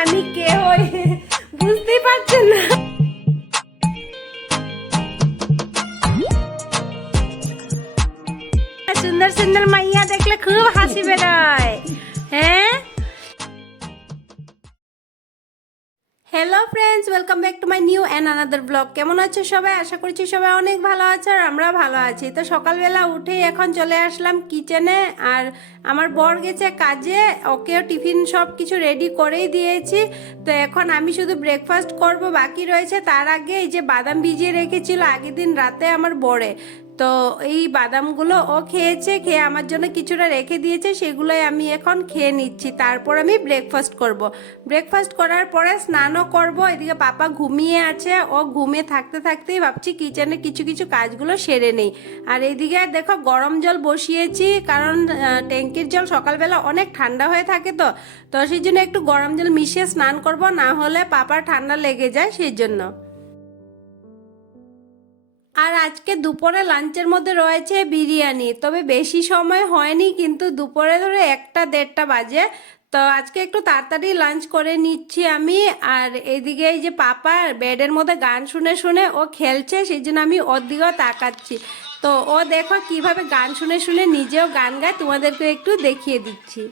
আমি কে হই বুঝতেই পারছেন না। সুন্দর সুন্দর মাইয়া দেখলে খুব হাসি বেরোয় friends welcome back to my new and another blog কেমন আছো সবাই? আশা করছি সবাই অনেক ভালো আছে আর আমরা ভালো আছি। তো সকালবেলা উঠে এখন চলে আসলাম কিচেনে আর আমার বর গেছে কাজে, ওকেও টিফিন সব কিছু রেডি করেই দিয়েছি। তো এখন আমি শুধু ব্রেকফাস্ট করব, বাকি রয়েছে তার আগে এই যে বাদাম ভিজিয়ে রেখেছিল আগের দিন রাতে আমার বরে। তো এই বাদামগুলো ও খেয়েছে, খেয়ে আমার জন্য কিছুটা রেখে দিয়েছে, সেগুলোই আমি এখন খেয়ে নিচ্ছি। তারপর আমি ব্রেকফাস্ট করব। ব্রেকফাস্ট করার পরে স্নানও করব, এদিকে পাপা ঘুমিয়ে আছে, ও ঘুমিয়ে থাকতে থাকতেই ভাবছি কিচেনে কিছু কিছু কাজগুলো সেরে নেই। আর এইদিকে দেখো গরম জল বসিয়েছি, কারণ ট্যাঙ্কির জল সকালবেলা অনেক ঠান্ডা হয়ে থাকে তো তো সেই জন্য একটু গরম জল মিশিয়ে স্নান করব, না হলে পাপার ঠান্ডা লেগে যায় সেই জন্য। আর আজকে দুপুরে লাঞ্চের মধ্যে রয়েছে বিরিয়ানি। তবে বেশি সময় হয়নি, কিন্তু দুপুরে ধরে একটা দেড়টা বাজে। তো আজকে একটু তাড়াতাড়ি লাঞ্চ করে নিচ্ছি আমি। আর এদিকে এই যে পাপা বেডের মধ্যে গান শুনে শুনে ও খেলছে, সেই জন্য আমি ওর দিকেও তাকাচ্ছি। তো ও দেখো কীভাবে গান শুনে শুনে নিজেও গান গায় তোমাদেরকে একটু দেখিয়ে দিচ্ছি।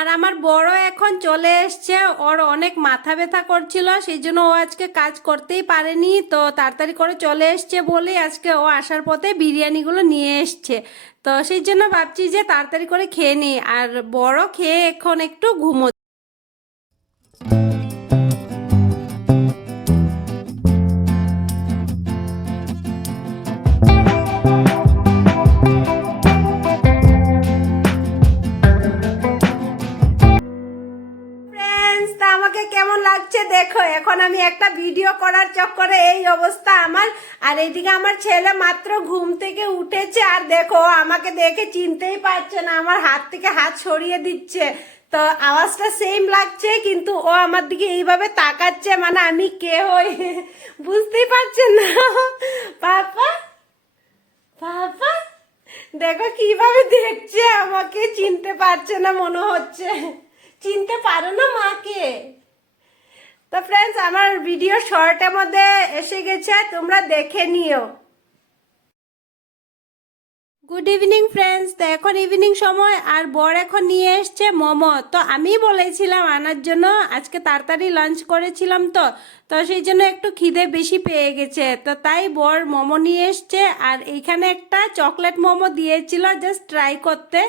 আর আমার বড় এখন চলে এসছে, ওর অনেক মাথা ব্যথা করছিল, সেই জন্য ও আজকে কাজ করতেই পারেনি, তো তাড়াতাড়ি করে চলে এসছে বলেই আজকে ও আসার পথে বিরিয়ানিগুলো নিয়ে এসছে। তো সেই জন্য ভাবছি যে তাড়াতাড়ি করে খেয়ে নিই, আর বড় খেয়ে এখন একটু ঘুমো চক্করে এই অবস্থা আমার। আর এইদিকে আমার ছেলে মাত্র ঘুম থেকে উঠেছে। আর দেখো, আমাকে দেখে চিনতেই পারছে না, আমার হাত থেকে হাত সরিয়ে দিচ্ছে। তো আওয়াজটা সেম লাগছে, কিন্তু ও আমার দিকে এইভাবে তাকাচ্ছে মানে আমি কে হই? বুঝতেই পারছেন না। পাপা পাপা, দেখো কীভাবে দেখছে আমাকে, চিনতে পারছে না মনে হচ্ছে। চিনতে পারো না মাকে। তো ফ্রেন্ডস আমার ভিডিও শর্টের মধ্যে এসে গেছে তোমরা দেখে নিও। গুড ইভিনিং ফ্রেন্ডস তো এখন ইভিনিং সময়, আর বর এখন নিয়ে এসছে মোমো। তো আমি বলেছিলাম আনার জন্য, আজকে তাড়াতাড়ি লাঞ্চ করেছিলাম তো। তো সেই জন্য একটু খিদে বেশি পেয়ে গেছে। তো তাই বর মোমো নিয়ে এসছে, আর এইখানে একটা চকলেট মোমো দিয়েছিল জাস্ট ট্রাই করতে।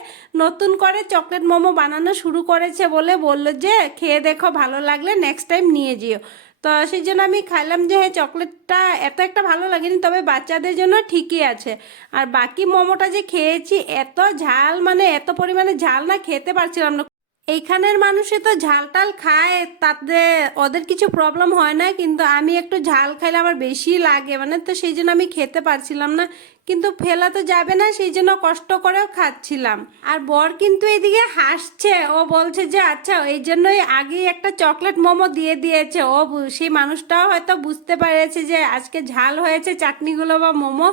নতুন করে চকলেট মোমো বানানো শুরু করেছে বলে বলল যে, খেয়ে দেখো, ভালো লাগলে নেক্সট টাইম নিয়ে যেও। তো সেই জন্য আমি খাইলাম যে হ্যাঁ চকলেটটা এত একটা ভালো লাগেনি, তবে বাচ্চাদের জন্য ঠিকই আছে। আর বাকি মোমোটা যে খেয়েছি, এত ঝাল মানে এত পরিমাণে ঝাল না খেতে পারছিলাম না। এইখানের মানুষে তো ঝাল টাল খায়, তাতে ওদের কিছু প্রবলেম হয় না, কিন্তু আমি একটু ঝাল খাইলে আমার বেশি লাগে মানে তো সেই জন্য আমি খেতে পারছিলাম না। কিন্তু ফেলা তো যাবে না, সেই জন্য কষ্ট করেও খাচ্ছিলাম। আর বর কিন্তু এদিকে হাসছে, ও বলছে যে আচ্ছা এই জন্যই আগেই একটা চকলেট মোমো দিয়ে দিয়েছে। ও সেই মানুষটাও হয়তো বুঝতে পেরেছে যে, আজকে ঝাল হয়েছে চাটনিগুলো বা মোমো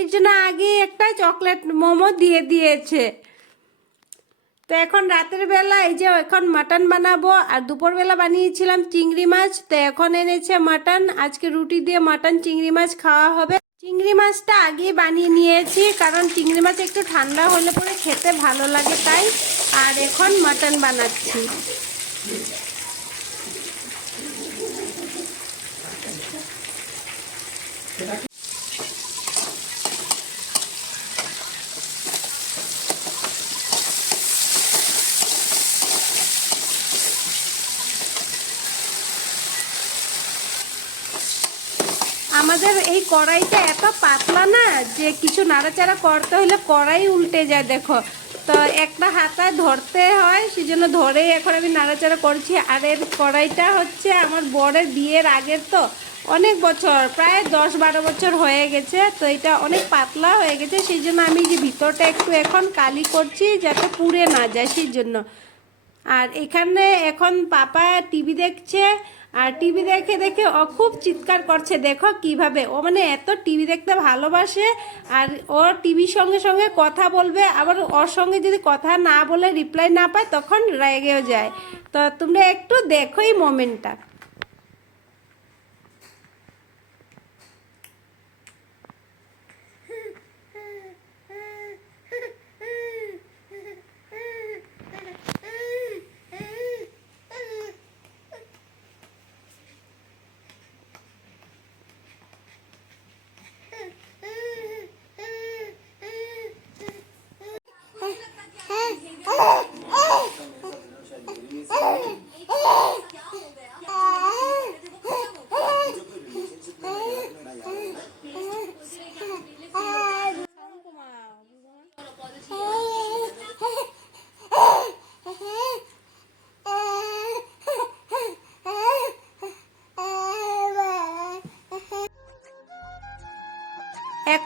এই জন্য আগেই একটা চকলেট মোমো দিয়ে দিয়েছে। তো এখন রাতের বেলা এই যে, এখন মাটন বানাবো, আর দুপুরবেলা বানিয়েছিলাম চিংড়ি মাছ, তো এখন এনেছে মাটন। আজকে রুটি দিয়ে মাটন, চিংড়ি মাছ খাওয়া হবে। চিংড়ি মাছটা আগে বানিয়ে নিয়েছি, কারণ চিংড়ি মাছ একটু ঠান্ডা হলে পরে খেতে ভালো লাগে তাই। আর এখন মাটন বানাচ্ছি। আমাদের এই কড়াইটা এত পাতলা না যে কিছু নাড়াচাড়া করতে হলে কড়াই উল্টে যায়, দেখো। তো একটা হাতায় ধরতে হয় সেই জন্য ধরেই এখন আমি নাড়াচাড়া করছি। আর এর কড়াইটা হচ্ছে আমার বরের বিয়ের আগের তো অনেক বছর, প্রায় দশ বারো বছর হয়ে গেছে। তো এটা অনেক পাতলা হয়ে গেছে সেই জন্য আমি যে ভিতরটা একটু এখন কালি করছি যাতে পুড়ে না যায় সেই জন্য আর এখানে এখন পাপা টিভি দেখছে আর টিভি দেখে দেখে ও খুব চিৎকার করছে, দেখো কীভাবে। ও মানে এত টিভি দেখতে ভালোবাসে আর ও টিভির সঙ্গে সঙ্গে কথা বলবে, আবার ওর সঙ্গে যদি কথা না বলে রিপ্লাই না পায়, তখন রেগেও যায়। তো তোমরা একটু দেখোই মোমেন্টটা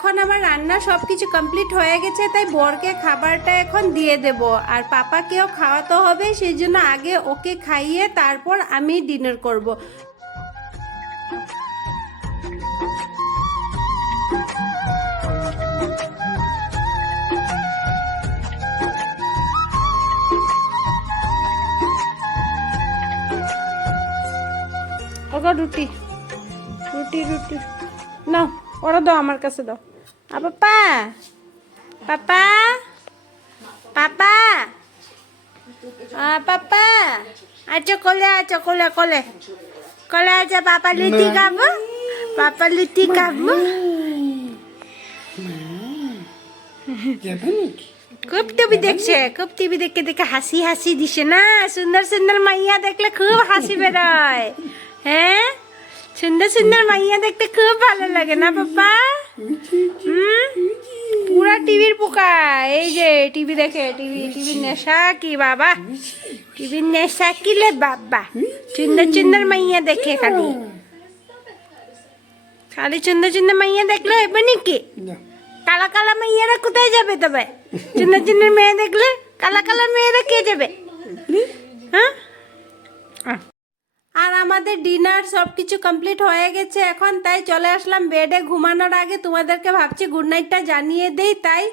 এখন আমার রান্না সব কিছু কমপ্লিট হয়ে গেছে, তাই বরকে খাবারটা এখন দিয়ে দেব। আর পাপাকেও খাওয়াতে হবে সেই জন্য আগে ওকে খাইয়ে তারপর আমি ডিনার করব। রুটি রুটি রুটি। না ওরা দাও আমার কাছে দাও। আ পাপা পাপা পাপা পাপা আচ্ছা কোলে আচ্ছা কোলে কোলে কোলে আচ্ছা পাপা লুচি খাব পাপা লুচি খুব টিভি দেখছে খুব টিভি দেখে দেখে হাসি হাসি দিছে না? সুন্দর সুন্দর মাইয়া দেখলে খুব হাসি বেরোয়। হ্যাঁ? সুন্দর সুন্দর মাইয়া দেখতে খুব ভালো লাগে না পাপা? পুরা টিভির পোকা। এই যে টিভি দেখে টিভি টিভির নেশা কি বাবা? টিভির নেশা কি লে বাবা? সুন্দর সুন্দর মাইয়া দেখে খালি। খালি সুন্দর সুন্দর মাইয়া দেখল এবার নাকি? কালা কালা মেয়েরা কোথায় যাবে তবে? চিন্ন চিন্ন মেয়ে দেখলে কালা কালা মেয়েরা কে যাবে? হ্যাঁ। আর আমাদের ডিনার সব কিছু কমপ্লিট হয়ে গেছে এখন, তাই চলে আসলাম বেডে ঘুমানোর আগে তোমাদেরকে ভাবছি গুড নাইটটা জানিয়ে দেই, তাই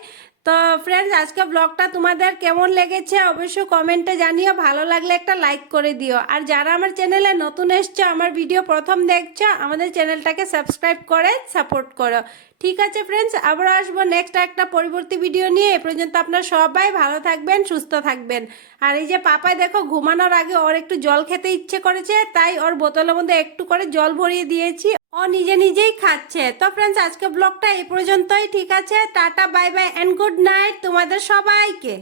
তো ফ্রেন্ডস আজকে ব্লগটা তোমাদের কেমন লেগেছে অবশ্যই কমেন্টে জানিও। ভালো লাগলে একটা লাইক করে দিও। আর যারা আমার চ্যানেলে নতুন এসছো, আমার ভিডিও প্রথম দেখছ, আমাদের চ্যানেলটাকে সাবস্ক্রাইব করে সাপোর্ট করো। ঠিক আছে ফ্রেন্ডস আবার আসব নেক্সট একটা পরবর্তী ভিডিও নিয়ে। এ পর্যন্ত আপনারা সবাই ভালো থাকবেন, সুস্থ থাকবেন। আর এই যে পাপায় দেখো, ঘুমানোর আগে ওর একটু জল খেতে ইচ্ছে করেছে, তাই ওর বোতলের মধ্যে একটু করে জল ভরিয়ে দিয়েছি। ও নিজে নিজেই খাচ্ছে। তো ফ্রেন্ডস আজকে ব্লগটা এই পর্যন্তই। ঠিক আছে, tata bye bye and good night তোমাদের সবাইকে।